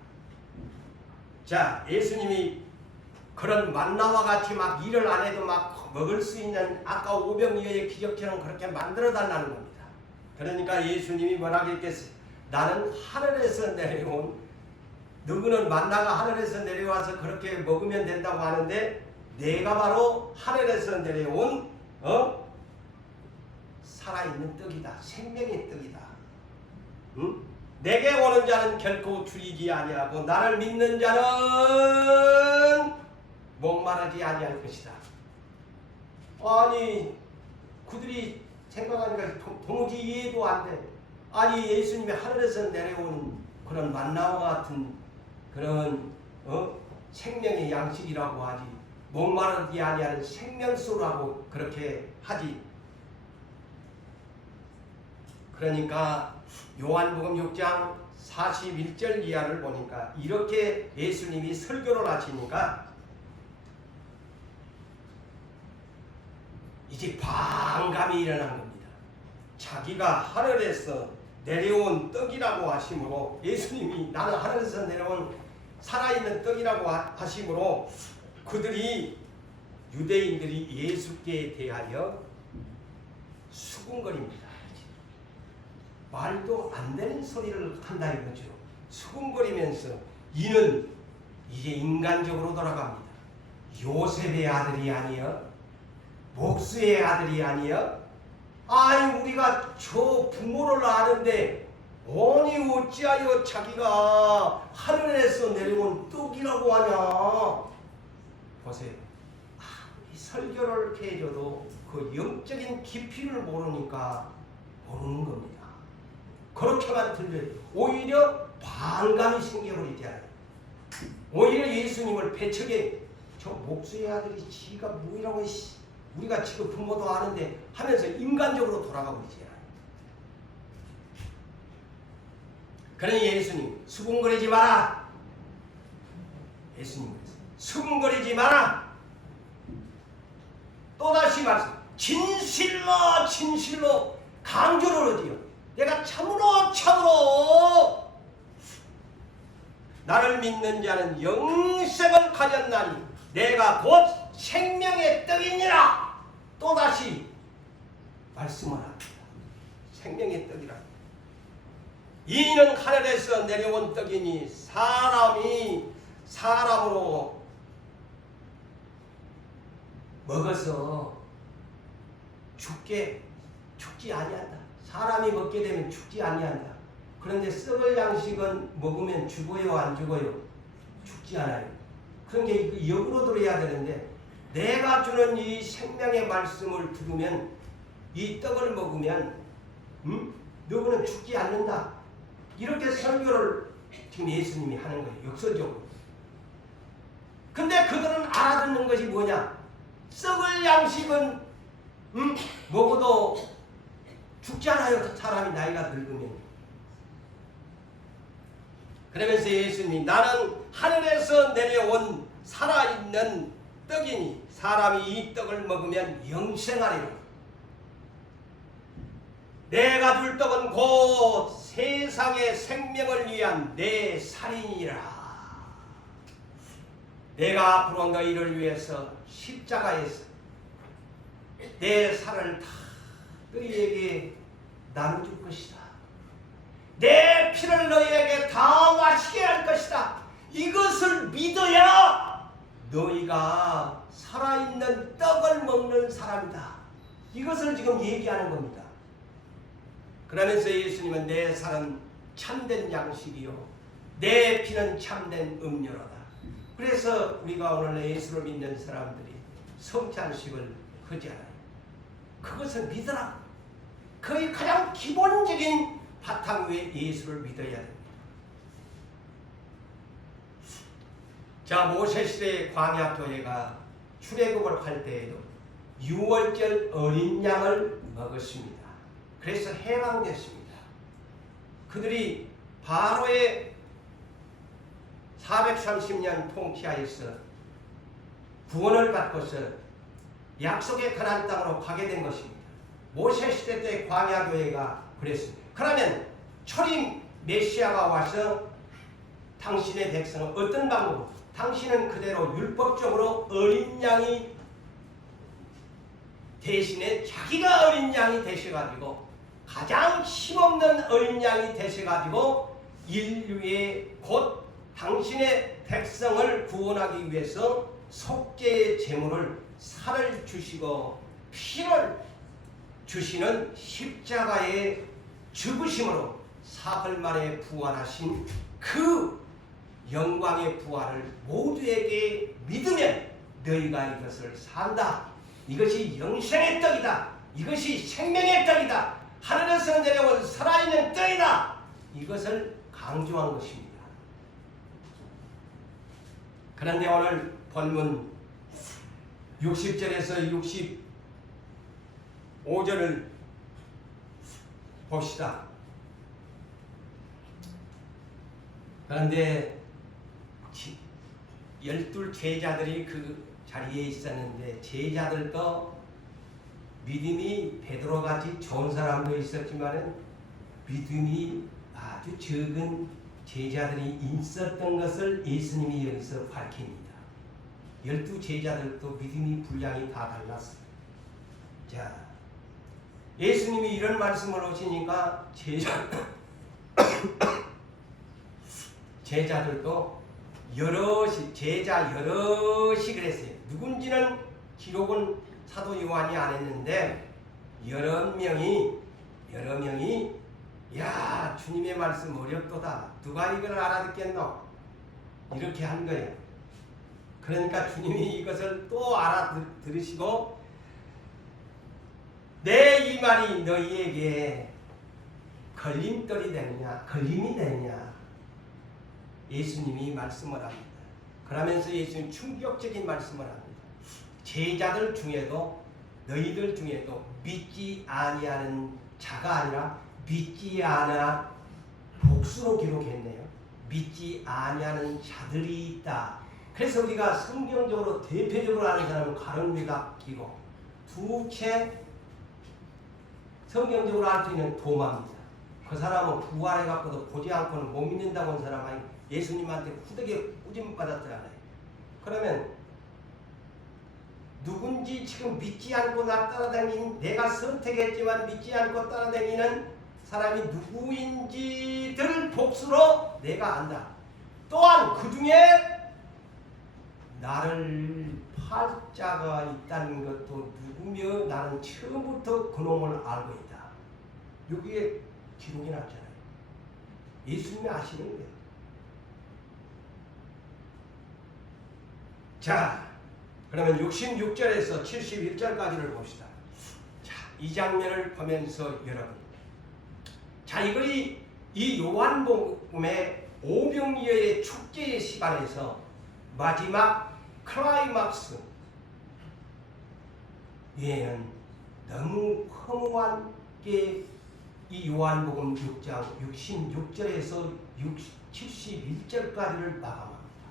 자, 예수님이 그런 만나와 같이 막 일을 안 해도 막 먹을 수 있는 아까 오병이어의 기적처럼 그렇게 만들어 달라는 겁니다. 그러니까 예수님이 뭐라고 했겠어요? 나는 하늘에서 내려온, 누구는 만나가 하늘에서 내려와서 그렇게 먹으면 된다고 하는데 내가 바로 하늘에서 내려온 살아있는 떡이다. 생명의 떡이다. 응? 내게 오는 자는 결코 줄이지 아니하고 나를 믿는 자는 목마르지 아니할 것이다. 아니 그들이 생각하니까 도무지 이해도 안 돼. 아니 예수님이 하늘에서 내려온 그런 만나와 같은 그런 생명의 양식이라고 하지 목마르지 아니하는 생명수라고 그렇게 하지. 그러니까 요한복음 6장 41절 이하를 보니까 이렇게 예수님이 설교를 하시니까 이제 반감이 일어난 겁니다. 자기가 하늘에서 내려온 떡이라고 하심으로 예수님이 나는 하늘에서 내려온 살아있는 떡이라고 하심으로 그들이 유대인들이 예수께 대하여 수군거립니다. 말도 안 되는 소리를 한다 이거죠. 수군거리면서 이는 이제 인간적으로 돌아갑니다. 요셉의 아들이 아니여? 목수의 아들이 아니여? 아니 우리가 저 부모를 아는데 아니 어찌하여 자기가 하늘에서 내려온 떡이라고 하냐. 보세요. 이 설교를 이렇게 해줘도 그 영적인 깊이를 모르니까 모르는 겁니다. 그렇게만 들려요. 오히려 반감이 생겨버리잖아요. 오히려 예수님을 배척해 저 목수의 아들이 지가 뭐이라고 우리가 지금 부모도 아는데 하면서 인간적으로 돌아가고 있지. 그러니 예수님 수군거리지 마라. 예수님 수군거리지 마라. 또다시 말씀 진실로 진실로 강조를 하지요. 내가 참으로 나를 믿는 자는 영생을 가졌나니 내가 곧 생명의 떡이니라. 또다시 말씀을 합니다. 생명의 떡이라. 이는 하늘에서 내려온 떡이니 사람이 사람으로 먹어서 죽지 아니한다. 사람이 먹게 되면 죽지 아니한다. 그런데 썩을 양식은 먹으면 죽어요, 안 죽어요? 죽지 않아요. 그런 게 역으로 들어야 되는데 내가 주는 이 생명의 말씀을 들으면 이 떡을 먹으면 너희는 죽지 않는다. 이렇게 설교를 지금 예수님이 하는 거예요. 역설적으로. 근데 그들은 알아듣는 것이 뭐냐? 썩을 양식은 먹어도 죽지 않아요. 사람이 나이가 늙으면. 그러면서 예수님이 나는 하늘에서 내려온 살아있는 떡이니 사람이 이 떡을 먹으면 영생하리라. 내가 줄 떡은 곧 세상의 생명을 위한 내 살이니라. 내가 앞으로 너희를 위해서 십자가에서 내 살을 다 너희에게 나눠줄 것이다. 내 피를 너희에게 다 마시게 할 것이다. 이것을 믿어야 너희가 살아있는 떡을 먹는 사람이다. 이것을 지금 얘기하는 겁니다. 그러면서 예수님은 내 살은 참된 양식이요 내 피는 참된 음료로다. 그래서 우리가 오늘 예수를 믿는 사람들이 성찬식을 하지 않아요. 그것을 믿으라. 거의 가장 기본적인 바탕 위에 예수를 믿어야 됩니다. 자, 모세시대의 광야교회가 출애굽을 할 때에도 유월절 어린 양을 먹었습니다. 그래서 해방됐습니다. 그들이 바로의 430년 통치하에서 구원을 받고서 약속의 가나안 땅으로 가게 된 것입니다. 모세시대 때 광야교회가 그랬습니다. 그러면 초림 메시아가 와서 당신의 백성은 어떤 방법으로 당신은 그대로 율법적으로 어린 양이 대신에 자기가 어린 양이 되셔가지고 가장 힘없는 어린 양이 되셔가지고 인류의 곧 당신의 백성을 구원하기 위해서 속죄의 제물을 살을 주시고 피를 주시는 십자가의 죽으심으로 사흘 만에 부활하신 그 영광의 부활을 모두에게 믿으면 너희가 이것을 산다. 이것이 영생의 떡이다. 이것이 생명의 떡이다. 하늘에서 내려온 살아있는 떡이다. 이것을 강조한 것입니다. 그런데 오늘 본문 60절에서 65절을 봅시다. 그런데 12 제자들이 그 자리에 있었는데 제자들도 믿음이 베드로같이 좋은 사람도 있었지만 믿음이 아주 적은 제자들이 있었던 것을 예수님이 여기서 밝힙니다. 12 제자들도 믿음이 분량이 다 달랐어요. 자, 예수님이 이런 말씀을 하시니까 제자들도 제자 여럿이 그랬어요. 누군지는 기록은 사도 요한이 안 했는데 여러 명이 야, 주님의 말씀 어렵도다. 누가 이걸 알아듣겠노? 이렇게 한 거예요. 그러니까 주님이 이것을 또 알아들으시고 내 이 말이 너희에게 걸림돌이 되느냐, 걸림이 되느냐, 예수님이 말씀을 합니다. 그러면서 예수님 충격적인 말씀을 합니다. 제자들 중에도 너희들 중에도 믿지 아니하는 자가 아니라 믿지 않아 복수로 기록했네요. 믿지 아니하는 자들이 있다. 그래서 우리가 성경적으로 대표적으로 아는 사람은 가룟유다 기록, 두째 성경적으로 알 수 있는 도마입니다. 그 사람은 부활해갖고도 보지 않고는 못 믿는다고 한 사람이 예수님한테 후되게 꾸짐받았잖아요. 그러면 누군지 지금 믿지 않고 나 따라다니는, 내가 선택했지만 믿지 않고 따라다니는 사람이 누구인지들 복수로 내가 안다. 또한 그 중에 나를 팔 자가 있다는 것도 누구며 나는 처음부터 그놈을 알고 있다. 여기에 기록이 났잖아요. 예수님이 아시는 거예요. 자, 그러면 66절에서 71절까지를 봅시다. 자, 이 장면을 보면서 여러분, 자, 이거이 요한복음의 오병이어의 축제의 시간에서 마지막 클라이막스 얘는 너무 허무한 게 이 요한복음 6장 66절에서 71절까지를 마감합니다.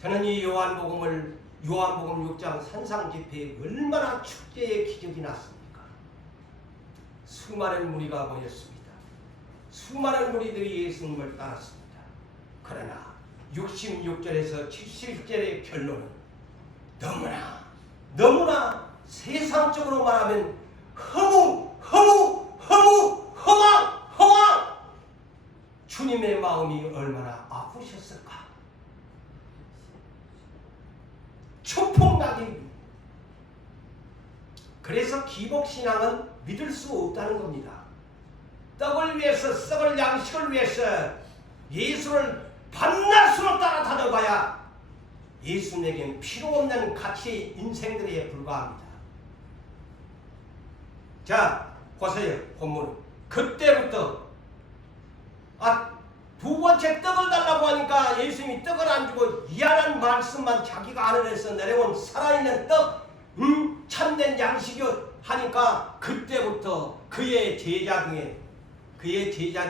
저는 이 요한복음 6장 산상집회에 얼마나 축제의 기적이 났습니까? 수많은 무리가 모였습니다. 수많은 무리들이 예수님을 따랐습니다. 그러나 66절에서 70절의 결론은 너무나 세상적으로 말하면 허망! 주님의 마음이 얼마나 아프셨을까? 축복나게. 그래서 기복신앙은 믿을 수 없다는 겁니다. 떡을 위해서, 썩을 양식을 위해서 예수를 밤낮으로 따라다녀봐야 예수님에겐 필요 없는 가치의 인생들에 불과합니다. 자, 보세요. 본문은 그때부터 두 번째 떡을 달라고 하니까 예수님이 떡을 안 주고 이하는 말씀만 자기가 하늘에서 내려온 살아있는 떡, 참된 양식이요 하니까 그때부터 그의 제자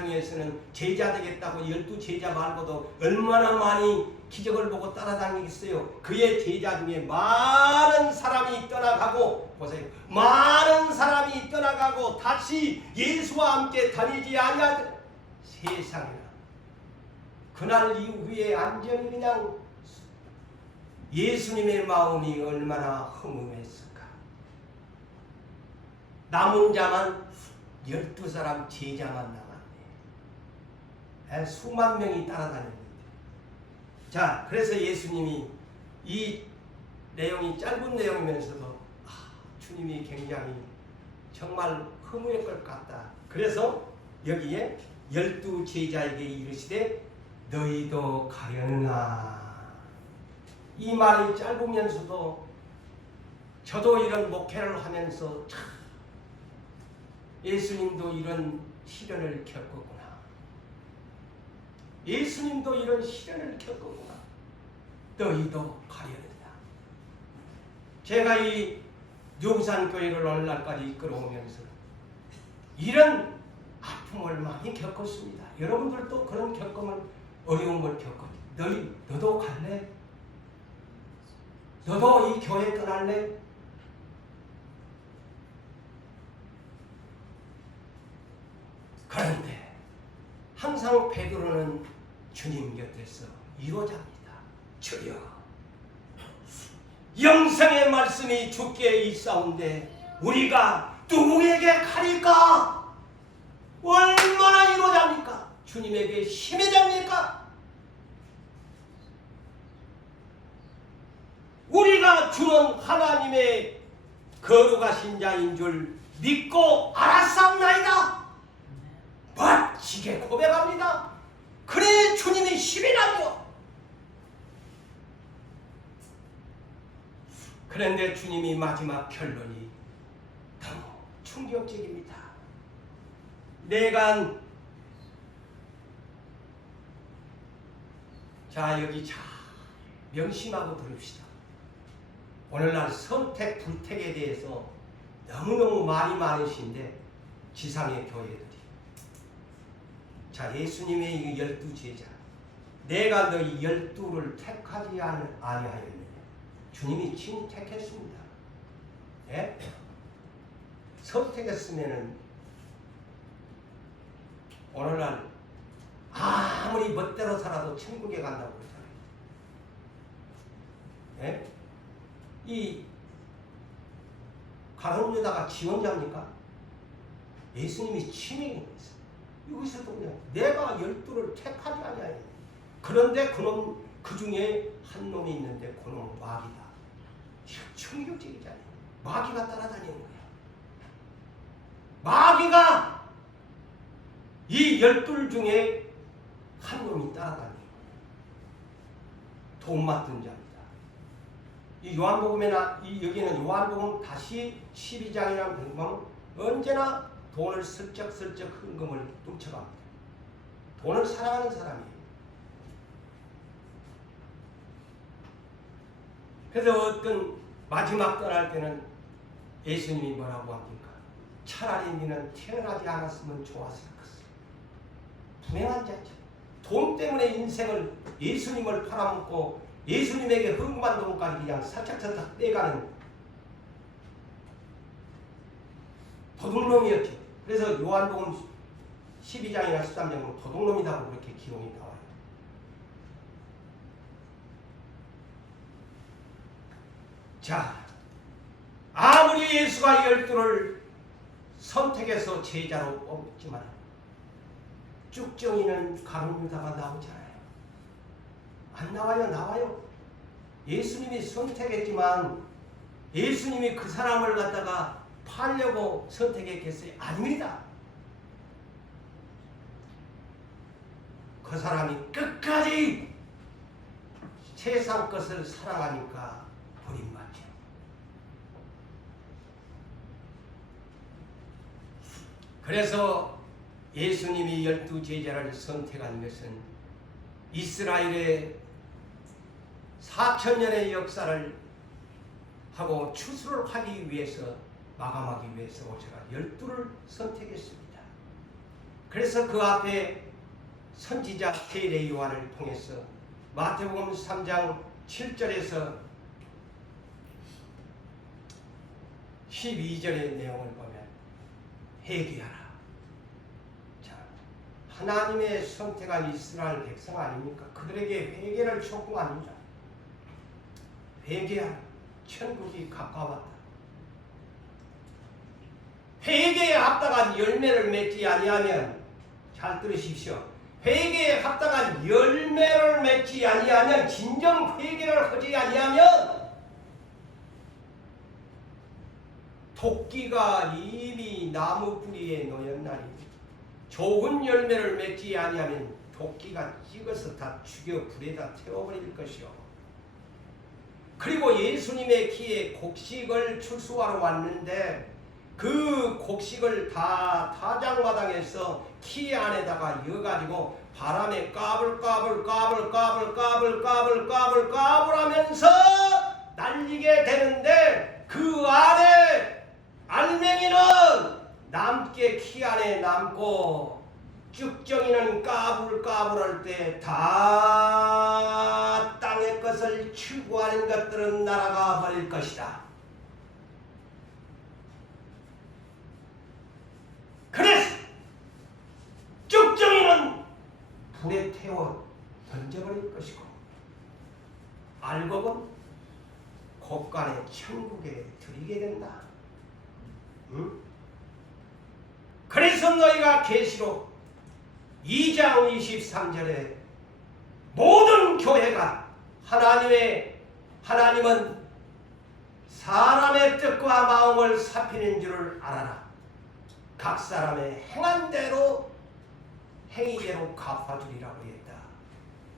중에서는 제자 되겠다고 12제자 말고도 얼마나 많이 기적을 보고 따라다니겠어요. 그의 제자 중에 많은 사람이 떠나가고, 보세요. 많은 사람이 떠나가고 다시 예수와 함께 다니지 아니하더라. 세상에나 그날 이후에 완전히 그냥 예수님의 마음이 얼마나 허무했을까. 남은 자만 12사람 제자만 남았네. 수만 명이 따라다녔는데. 자, 그래서 예수님이 이 내용이 짧은 내용이면서도 주님이 굉장히 정말 허무할 것 같다. 그래서 여기에 12제자에게 이르시되 너희도 가려느냐. 이 말이 짧으면서도 저도 이런 목회를 하면서 참 예수님도 이런 시련을 겪었구나. 예수님도 이런 시련을 겪었구나. 너희도 가려느냐. 제가 이 용산교회를 오늘날까지 이끌어오면서 이런 아픔을 많이 겪었습니다. 여러분들도 그런 겪음을, 어려움을 겪었지. 너도 갈래? 너도 이 교회 떠날래? 그런데 항상 베드로는 주님 곁에서 이루어집니다. 주여, 영생의 말씀이 주께 있사온데 우리가 누구에게 가릴까? 얼마나 이루어집니까? 주님에게 힘이 됩니까? 우리가 주는 하나님의 거룩하신 자인 줄 믿고 알았사옵나이다. 멋지게 고백합니다. 그래 주님의 힘이라며. 그런데 주님이 마지막 결론이 너무 충격적입니다. 자, 여기 잘 명심하고 들읍시다. 오늘날 선택, 불택에 대해서 너무너무 말이 많으신데 지상의 교회들이 자 예수님의 이 12제자 내가 너희 12를 택하지 아니하였느냐. 주님이 친히 택했습니다. 예? 선택했으면은 오늘날 아무리 멋대로 살아도 천국에 간다고 그러잖아요. 예? 이 가룟 유다가 지원자입니까? 예수님이 친히 했어요. 여기서도 그냥 내가 12를 택하지 아니하였느냐. 그런데 그놈 그 중에 한 놈이 있는데 그놈은 마귀다. 충격적이잖아요. 마귀가 따라다니는 거야. 마귀가 이 12 중에 한 놈이 따라다니는 거야. 돈 맡은 자입니다. 이 요한복음에나 여기는 요한복음 다시 12장이라는 보면 언제나 돈을 슬쩍슬쩍 헌금을 훔쳐갑니다. 돈을 사랑하는 사람이에요. 그래서 어떤 마지막 떠날 때는 예수님이 뭐라고 합니까? 차라리 너는 태어나지 않았으면 좋았을 것을. 불행한 자죠. 돈 때문에 인생을 예수님을 팔아먹고 예수님에게 헌금한 돈까지 그냥 살짝살짝 떼가는 도둑놈이었죠. 그래서 요한복음 12장이나 13장은 도둑놈이라고 그렇게 기록이 나와요. 자, 아무리 예수가 12를 선택해서 제자로 뽑지만 쭉정이는 가룟 유다가 나오잖아요. 안 나와요? 나와요. 예수님이 선택했지만 예수님이 그 사람을 갖다가 팔려고 선택했겠어요? 아닙니다. 그 사람이 끝까지 세상 것을 사랑하니까 버림받죠. 그래서 예수님이 12제자를 선택한 것은 이스라엘의 4000년의 역사를 하고 추수를 하기 위해서 마감하기 위해서 오셔가 12를 선택했습니다. 그래서 그 앞에 선지자 세례 요한을 통해서 마태복음 3장 7절에서 12절의 내용을 보면 회개하라. 자, 하나님의 선택한 이스라엘 백성 아닙니까? 그들에게 회개를 촉구합니다. 회개하라. 천국이 가까웠다. 회개에 합당한 열매를 맺지 아니하면 잘 들으십시오. 회개에 합당한 열매를 맺지 아니하면 진정 회개를 하지 아니하면 토끼가 이미 나무 뿌리에 놓였나니 좋은 열매를 맺지 아니하면 토끼가 찍어서 다 죽여 불에다 태워버릴 것이요. 그리고 예수님의 키에 곡식을 출수하러 왔는데 그 곡식을 다 타작마당에서 키 안에다가 이어가지고 바람에 까불까불 하면서 날리게 되는데 그 안에 알맹이는 남게 키 안에 남고 쭉정이는 까불할 때 다 땅의 것을 추구하는 것들은 날아가 버릴 것이다. 그래서 쭉정이는 불에 태워 던져버릴 것이고 알곡은 곳간에 천국에 들이게 된다. 응? 그래서 너희가 계시록 2장 23절에 모든 교회가 하나님은 사람의 뜻과 마음을 살피는 줄을 알아라. 각 사람의 행한 대로 행위대로 갚아주리라고 했다.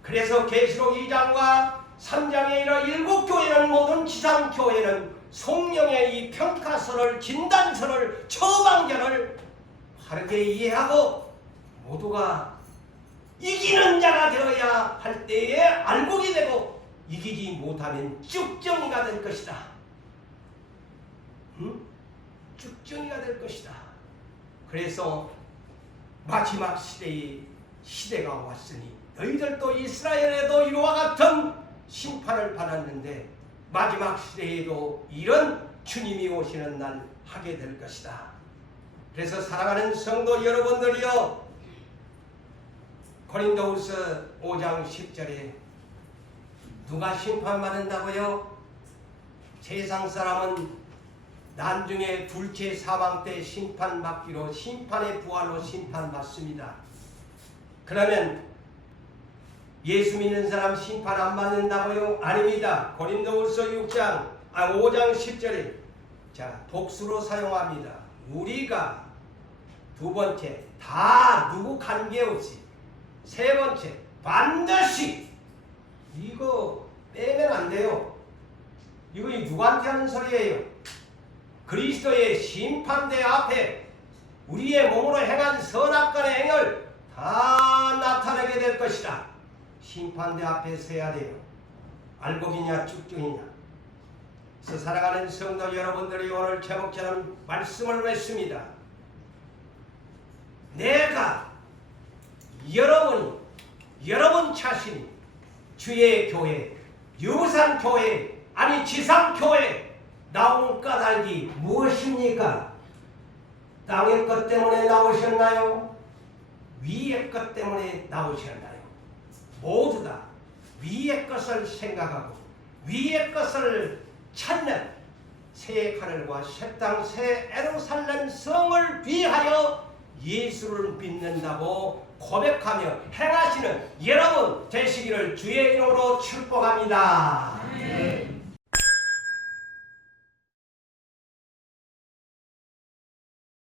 그래서 계시록 2장과 3장에 이르 7교회는 모든 지상교회는 성령의 이 평가서를 진단서를 처방전을 바르게 이해하고 모두가 이기는 자가 되어야 할 때에 알곡이 되고 이기지 못하면 쭉정이가 될 것이다. 응? 쭉정이가 될 것이다. 그래서 마지막 시대가 왔으니 너희들도 이스라엘에도 이와 같은 심판을 받았는데 마지막 시대에도 이런 주님이 오시는 날 하게 될 것이다. 그래서 사랑하는 성도 여러분들이여, 고린도후서 5장 10절에 누가 심판받는다고요? 세상 사람은 나중에 둘째 사망 때 심판받기로, 심판의 부활로 심판받습니다. 그러면 예수 믿는 사람 심판 안 받는다고요? 아닙니다. 고린도후서 5장 10절에 자, 복수로 사용합니다. 우리가 두 번째 다 누구 관계없이, 세 번째 반드시, 이거 빼면 안 돼요. 이거 누구한테 하는 소리예요? 그리스도의 심판대 앞에 우리의 몸으로 행한 선악간의 행을 다 나타내게 될 것이다. 심판대 앞에 서야 돼요. 알곡이냐 쭉정이냐. 그래서 사랑하는 성도 여러분들이 오늘 제목처럼 말씀을 맺습니다. 내가 여러분 자신이 주의 교회, 유산교회, 아니 지상교회 나온 까닭이 무엇입니까? 땅의 것 때문에 나오셨나요? 위의 것 때문에 나오셨나요? 모두 다 위의 것을 생각하고 위의 것을 찾는 새 하늘과 새 땅, 새 예루살렘 성을 위하여 예수를 믿는다고 고백하며 행하시는 여러분 되시기를 주의 이름으로 축복합니다.